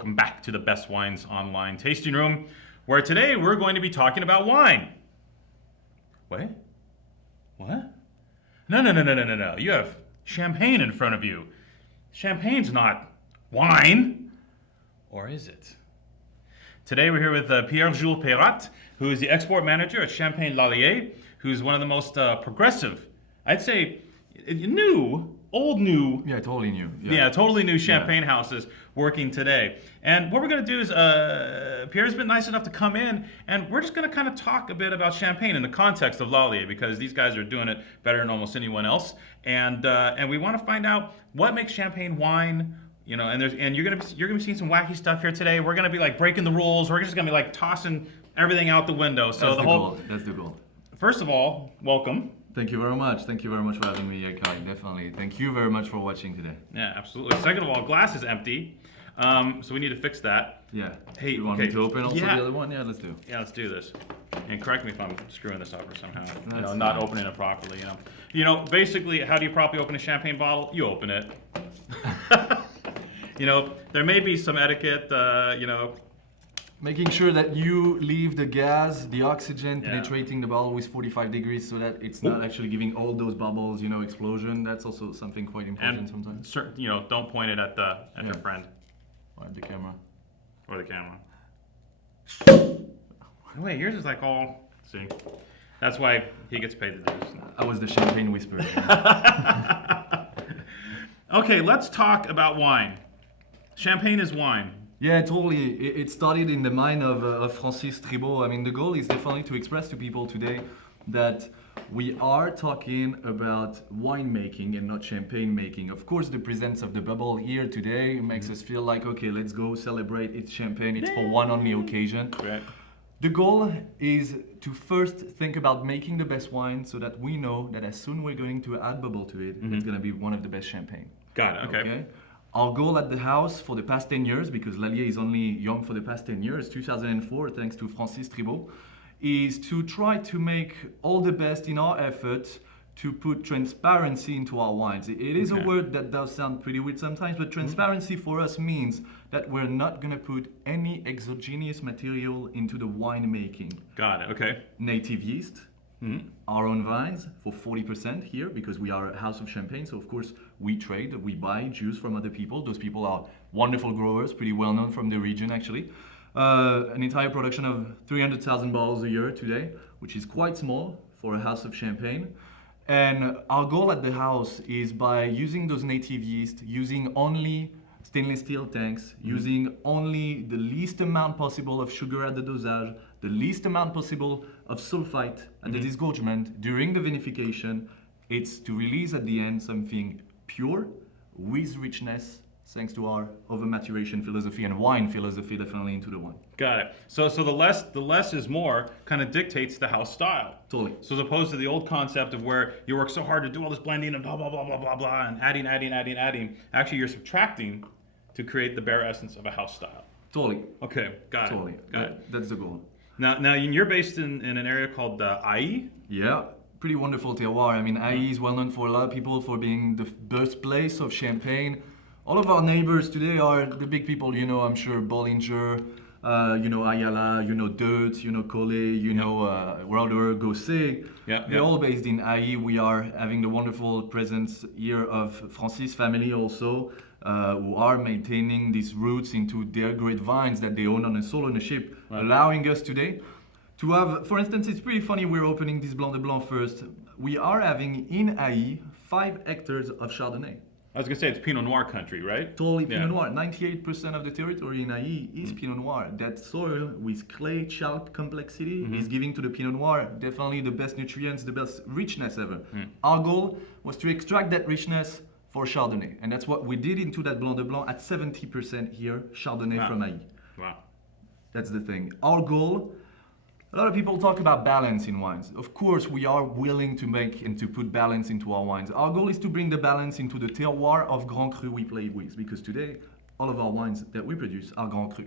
welcome back to the Best Wines Online Tasting Room, where today we're going to be talking about wine. Wait, what? No. You have champagne in front of you. Champagne's not wine, or is it? Today we're here with Pierre-Jules Peyrat, who is the export manager at Champagne Lallier, who's one of the most progressive, I'd say, old new. Yeah, totally new. Totally new champagne houses working today. And what we're going to do is, Pierre's been nice enough to come in, and we're just going to kind of talk a bit about champagne in the context of Lallier, because these guys are doing it better than almost anyone else. And we want to find out what makes champagne wine. You know, and you're gonna be seeing some wacky stuff here today. We're gonna be like breaking the rules. We're just gonna be like tossing everything out the window. So That's the goal. First of all, welcome. Thank you very much. Thank you very much for having me here, Kai. Definitely. Thank you very much for watching today. Yeah, absolutely. Second of all, glass is empty, so we need to fix that. Yeah. Hey, you want me to open also the other one? Yeah, let's do. Yeah, let's do this. And correct me if I'm screwing this up or somehow. That's not fine. opening it properly. Basically, how do you properly open a champagne bottle? You open it. There may be some etiquette. Making sure that you leave the gas, the oxygen penetrating the bottle with 45 degrees so that it's not actually giving all those bubbles, explosion. That's also something quite important sometimes. Don't point it at your friend. Or at the camera. Or the camera. Wait, yours is like all. See, that's why he gets paid to do this. I was the champagne whisperer. Okay, let's talk about wine. Champagne is wine. Yeah, totally. It started in the mind of Francis Tribault. I mean, the goal is definitely to express to people today that we are talking about winemaking and not champagne making. Of course, the presence of the bubble here today makes us feel like, okay, let's go celebrate. It's champagne. It's for one only occasion. Right. The goal is to first think about making the best wine so that we know that as soon we're going to add bubble to it, it's going to be one of the best champagne. Got it. Okay. Our goal at the house for the past 10 years, because Lallier is only young for the past 10 years, 2004, thanks to Francis Tribault, is to try to make all the best in our effort to put transparency into our wines. It is a word that does sound pretty weird sometimes, but transparency for us means that we're not going to put any exogenous material into the wine making. Got it. Okay. Native yeast. Our own vines for 40% here, because we are a house of champagne. So of course we trade, we buy juice from other people. Those people are wonderful growers, pretty well known from the region actually. An entire production of 300,000 bottles a year today, which is quite small for a house of champagne. And our goal at the house is by using those native yeast, using only stainless steel tanks, using only the least amount possible of sugar at the dosage, the least amount possible of sulfite at the disgorgement during the vinification. It's to release at the end something pure with richness, thanks to our over-maturation philosophy and wine philosophy definitely into the wine. Got it. So the less is more kind of dictates the house style. Totally. So as opposed to the old concept of where you work so hard to do all this blending and blah, blah, blah, blah, blah, blah, and adding, actually you're subtracting to create the bare essence of a house style. Totally. Okay, got it. Totally. Got it. That's the goal. Now you're based in an area called Ailly. Yeah, pretty wonderful terroir. I mean, Ailly is well known for a lot of people for being the birthplace of champagne. All of our neighbors today are the big people, I'm sure, Bollinger, Ayala, Dirt, Collet, Rouder, Gosset. They're all based in Ailly. We are having the wonderful presence here of Francis family also, who are maintaining these roots into their great vines that they own on a sole ownership, allowing us today to have, for instance, it's pretty funny, we're opening this Blanc de Blanc first. We are having in Ailly 5 hectares of Chardonnay. I was going to say, it's Pinot Noir country, right? Totally Pinot Noir. 98% of the territory in Ailly is Pinot Noir. That soil with clay chalk complexity is giving to the Pinot Noir definitely the best nutrients, the best richness ever. Our goal was to extract that richness for Chardonnay. And that's what we did into that Blanc de Blanc at 70% here, Chardonnay from Ailly. Wow. That's the thing. Our goal, a lot of people talk about balance in wines. Of course, we are willing to make and to put balance into our wines. Our goal is to bring the balance into the terroir of Grand Cru we play with, because today, all of our wines that we produce are Grand Cru.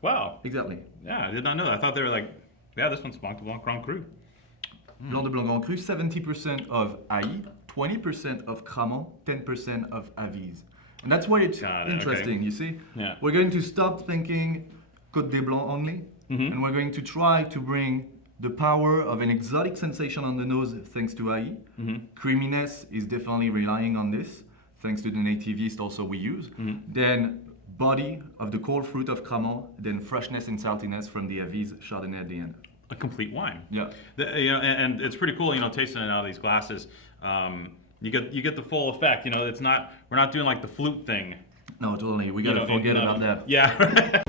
Wow. Exactly. Yeah, I did not know that. I thought they were like, this one's Blanc de Blanc Grand Cru. Blanc de Blanc Grand Cru, 70% of Ailly, 20% of Cramant, 10% of Avize. And that's why it's Got it, interesting, okay. you see? Yeah. We're going to stop thinking Côte des Blancs only, and we're going to try to bring the power of an exotic sensation on the nose thanks to AI. Creaminess is definitely relying on this, thanks to the native yeast also we use. Then body of the cold fruit of Cremant, then freshness and saltiness from the Avis Chardonnay at the end. A complete wine. Yeah. And it's pretty cool, tasting it out of these glasses. You get the full effect. It's not, we're not doing like the flute thing. No, totally. We gotta forget about that. Yeah.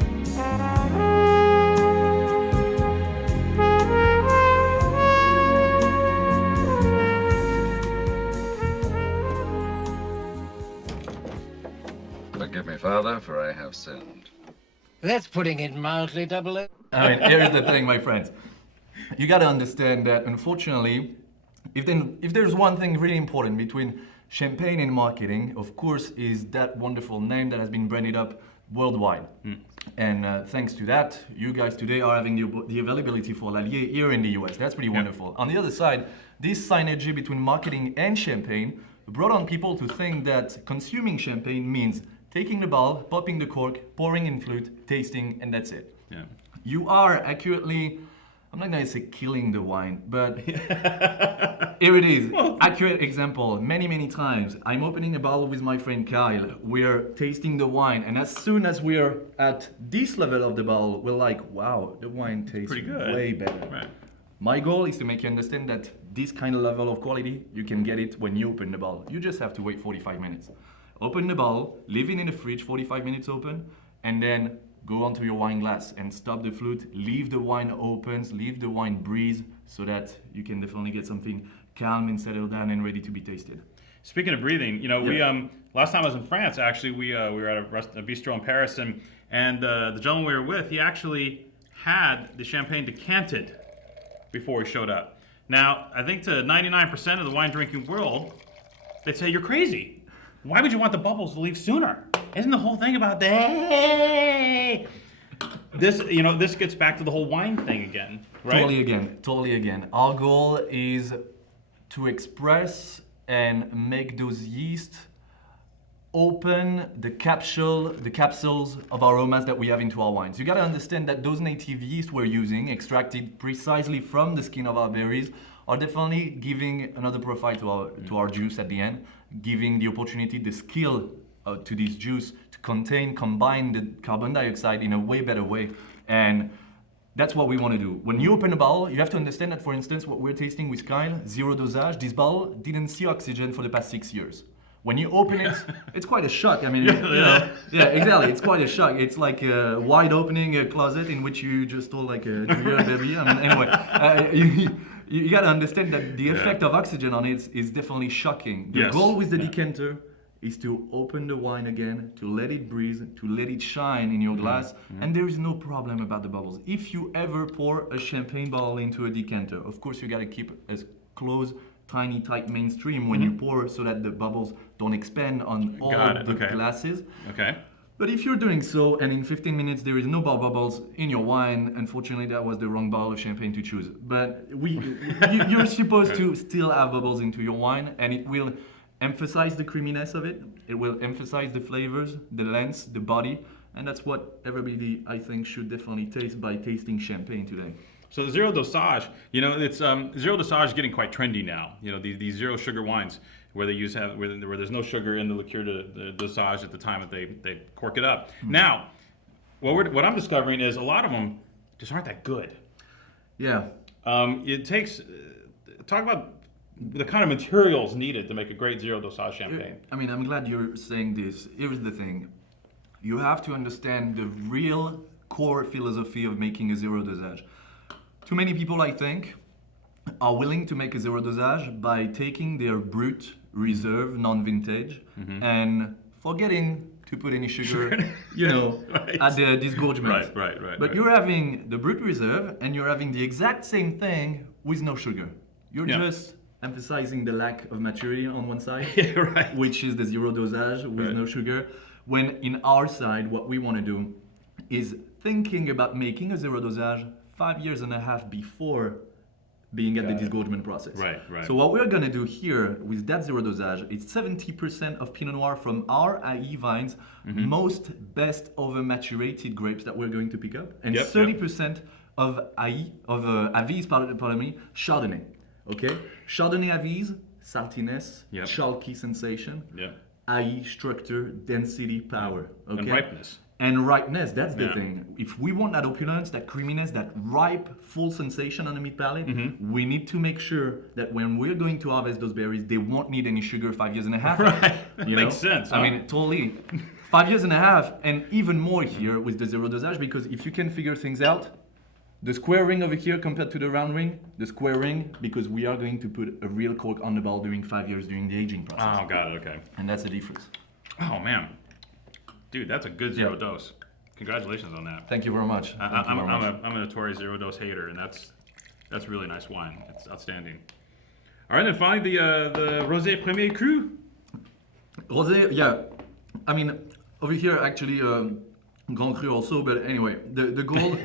Forgive me, Father, for I have sinned. That's putting it mildly, Double O. I mean, here's the thing, my friends. You gotta understand that, unfortunately, if there's one thing really important between champagne and marketing, of course, is that wonderful name that has been branded up worldwide. And thanks to that, you guys today are having the availability for Lallier here in the US. That's pretty wonderful. On the other side, this synergy between marketing and champagne brought on people to think that consuming champagne means taking the bottle, popping the cork, pouring in flute, tasting, and that's it. Yeah. You are accurately, I'm not gonna say killing the wine, but here it is. Accurate example. Many times, I'm opening a bottle with my friend Kyle. We're tasting the wine, and as soon as we're at this level of the bottle, we're like, wow, the wine tastes Pretty good. way better. Right. My goal is to make you understand that this kind of level of quality, you can get it when you open the bottle. You just have to wait 45 minutes. Open the bottle, leave it in the fridge, 45 minutes open, and then go onto your wine glass and stop the flute, leave the wine open, leave the wine breathe, so that you can definitely get something calm and settled down and ready to be tasted. Speaking of breathing, we last time I was in France, actually, we were at a bistro in Paris, and the gentleman we were with, he actually had the champagne decanted before he showed up. Now, I think to 99% of the wine drinking world, they'd say you're crazy. Why would you want the bubbles to leave sooner? Isn't the whole thing about this gets back to the whole wine thing again, right? Totally again. Our goal is to express and make those yeast open the capsules of aromas that we have into our wines. You gotta understand that those native yeast we're using, extracted precisely from the skin of our berries, are definitely giving another profile to our juice at the end, giving the opportunity, the skill to this juice to combine the carbon dioxide in a way better way. And that's what we want to do. When you open a bottle, you have to understand that, for instance, what we're tasting with Kyle, zero dosage, this bottle didn't see oxygen for the past 6 years. When you open it, it's quite a shock. I mean, yeah, exactly. It's quite a shock. It's like wide opening a closet in which you just stole like a 2-year baby. I mean, anyway, you got to understand that the effect of oxygen on it is definitely shocking. The goal with the decanter is to open the wine again, to let it breathe, to let it shine in your glass, and there is no problem about the bubbles. If you ever pour a champagne bottle into a decanter, of course you got to keep as close, tiny, tight mainstream when you pour, so that the bubbles don't expand on all the glasses. Okay. But if you're doing so, and in 15 minutes there is no bubbles in your wine, unfortunately that was the wrong bottle of champagne to choose. But you're supposed to still have bubbles into your wine, and it will emphasize the creaminess of it. It will emphasize the flavors, the length, the body, and that's what everybody, I think, should definitely taste by tasting champagne today. So the zero dosage, it's zero dosage is getting quite trendy now. These zero sugar wines where they where there's no sugar in the liqueur de dosage at the time that they cork it up. Now, what I'm discovering is a lot of them just aren't that good. Yeah. It takes talk about the kind of materials needed to make a great zero dosage champagne. I mean, I'm glad you're saying this. Here's the thing. You have to understand the real core philosophy of making a zero dosage. Too many people, I think, are willing to make a zero dosage by taking their brut, reserve, non-vintage, and forgetting to put any sugar, at the disgorgement. Right. But you're having the brut reserve, and you're having the exact same thing with no sugar. You're just emphasizing the lack of maturity on one side, which is the zero dosage with no sugar. When in our side, what we want to do is thinking about making a zero dosage 5.5 years before being at the disgorgement process. Right, right. So what we're gonna do here with that zero dosage, it's 70% of Pinot Noir from our IE vines, Mm-hmm. most best over maturated grapes that we're going to pick up, and Yep, 30% of Avis, pardon me, Chardonnay. Okay, Chardonnay Avis, saltiness, Yep. chalky sensation. Yeah. IE structure, density, power. Okay. And ripeness. And ripeness, that's the Yeah. thing. If we want that opulence, that creaminess, that ripe, full sensation on the mid palate, Mm-hmm. we need to make sure that when we're going to harvest those berries, they won't need any sugar 5 years and a half. Right. You Makes know? sense, I huh? mean, totally. 5 years and a half, and even more here with the zero dosage, because if you can figure things out, the square ring over here compared to the round ring, the square ring, because we are going to put a real cork on the bottle during 5 years during the aging process. Oh, got it. Okay. And that's the difference. Oh man, dude, that's a good zero Yeah. dose. Congratulations on that. Thank you very much. Thank you very much. I'm a notorious zero dose hater, and that's really nice wine. It's outstanding. All right, and finally the Rosé Premier Cru. Rosé, yeah. I mean, over here actually, Grand Cru also, but anyway, the gold,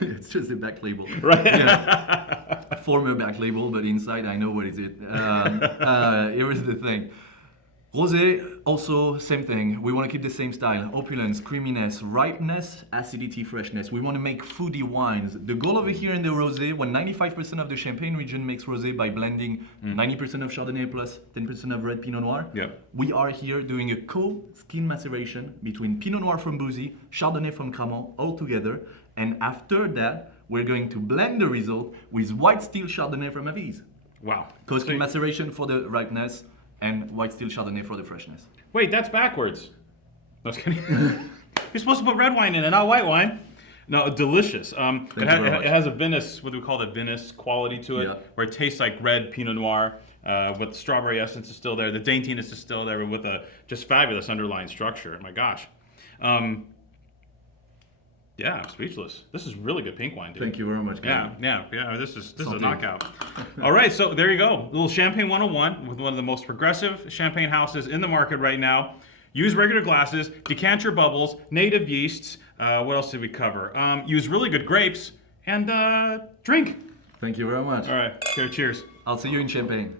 it's just a back label. Right. Yeah. Former back label, but inside I know what is it. Here is the thing. Rosé, also same thing. We want to keep the same style. Opulence, creaminess, ripeness, acidity, freshness. We want to make foodie wines. The goal over here in the rosé, when 95% of the Champagne region makes rosé by blending 90% of Chardonnay plus 10% of red Pinot Noir, Yeah. we are here doing a co-skin maceration between Pinot Noir from Bouzy, Chardonnay from Cramont, all together. And after that, we're going to blend the result with white steel Chardonnay from Avis. Wow. Co-skin So- maceration for the ripeness and white steel Chardonnay for the freshness. Wait, that's backwards. No, I was kidding. You're supposed to put red wine in and not white wine. No, delicious. you very much. It has a Venice, what do we call it, Venice quality to it, Yeah. where it tastes like red Pinot Noir, but the strawberry essence is still there, the daintiness is still there, with a just fabulous underlying structure. My gosh. Yeah, I'm speechless. This is really good pink wine, dude. Thank you very much, Yeah, Gavin. yeah. This is a Santé. knockout. All right, so there you go. A little Champagne 101 with one of the most progressive champagne houses in the market right now. Use regular glasses, decant your bubbles, native yeasts. What else did we cover? Use really good grapes and drink. Thank you very much. All right, cheers. I'll see you in Champagne.